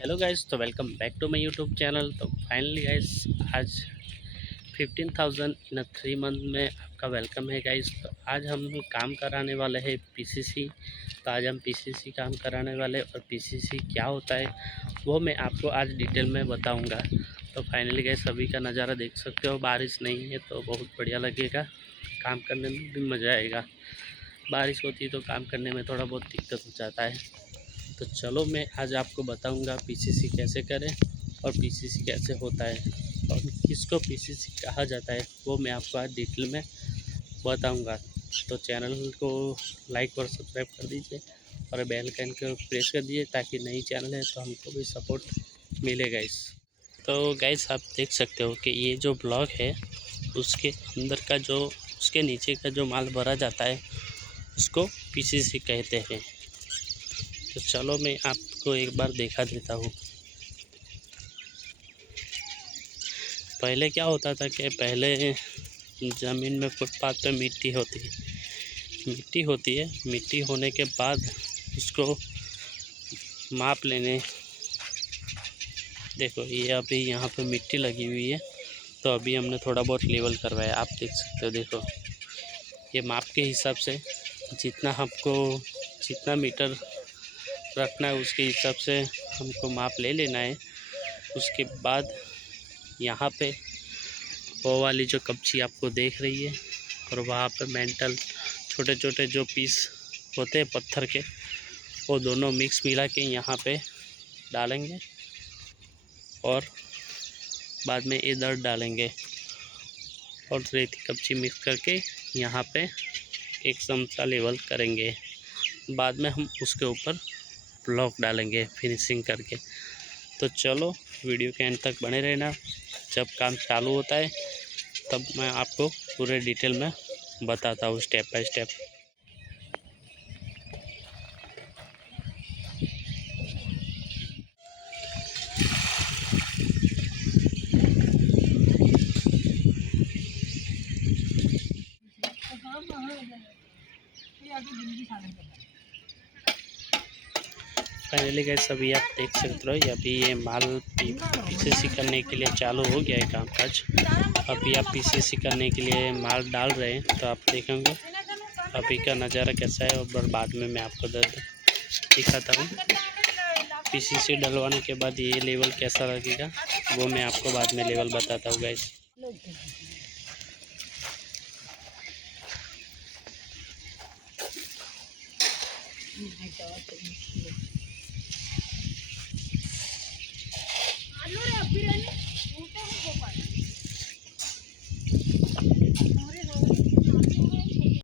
Hello guys, तो welcome back to my YouTube channel. तो finally guys, आज 15,000 इन 3 month में आपका वेलकम है गाइस। तो आज हम काम कराने वाले हैं पीसीसी। तो आज हम पीसीसी काम कराने वाले और पीसीसी क्या होता है वो मैं आपको आज डिटेल में बताऊंगा। तो फाइनली गाइस, अभी का नज़ारा देख सकते हो, बारिश नहीं है तो बहुत बढ़िया लगेगा, काम करने में भी मज़ा आएगा। बारिश होती है तो काम करने में थोड़ा बहुत दिक्कत हो जाता है। तो चलो मैं आज आपको बताऊंगा पीसीसी कैसे करें और पीसीसी कैसे होता है और किसको पीसीसी कहा जाता है वो मैं आपको आज डिटेल में बताऊंगा। तो चैनल को लाइक और सब्सक्राइब कर दीजिए और बेल आइकन को प्रेस कर दीजिए ताकि नई चैनल है तो हमको भी सपोर्ट मिलेगा। इस तो गाइस, आप देख सकते हो कि ये जो ब्लॉक है उसके अंदर का जो उसके नीचे का जो माल भरा जाता है उसको पीसीसी कहते हैं। तो चलो मैं आपको एक बार दिखा देता हूँ। पहले क्या होता था कि पहले ज़मीन में फुटपाथ पे मिट्टी होती है। मिट्टी होने के बाद उसको माप लेने, देखो ये अभी यहाँ पे मिट्टी लगी हुई है तो अभी हमने थोड़ा बहुत लेवल करवाया, आप देख सकते हो। देखो ये माप के हिसाब से जितना मीटर रखना है उसके हिसाब से हमको माप ले लेना है। उसके बाद यहाँ पे वो वाली जो कपची आपको देख रही है और वहाँ पे मेंटल छोटे छोटे जो पीस होते हैं पत्थर के, वो दोनों मिक्स मिला के यहाँ पे डालेंगे और बाद में इधर डालेंगे और रेती कपची मिक्स करके यहाँ पे एक समतल लेवल करेंगे। बाद में हम उसके ऊपर ब्लॉक डालेंगे फिनिशिंग करके। तो चलो वीडियो के एंड तक बने रहना। जब काम चालू होता है तब मैं आपको पूरे डिटेल में बताता हूँ step by step. Finally guys, अभी आप देख सकते हो अभी ये माल पीसीसी करने के लिए चालू हो गया है कामकाज। अभी आप पीसीसी करने के लिए माल डाल रहे हैं तो आप देखेंगे अभी का नज़ारा कैसा है और बाद में मैं आपको दिखाता हूँ। पीसीसी डलवाने के बाद ये लेवल कैसा लगेगा वो मैं आपको बाद में लेवल बताता हूँ गाइस।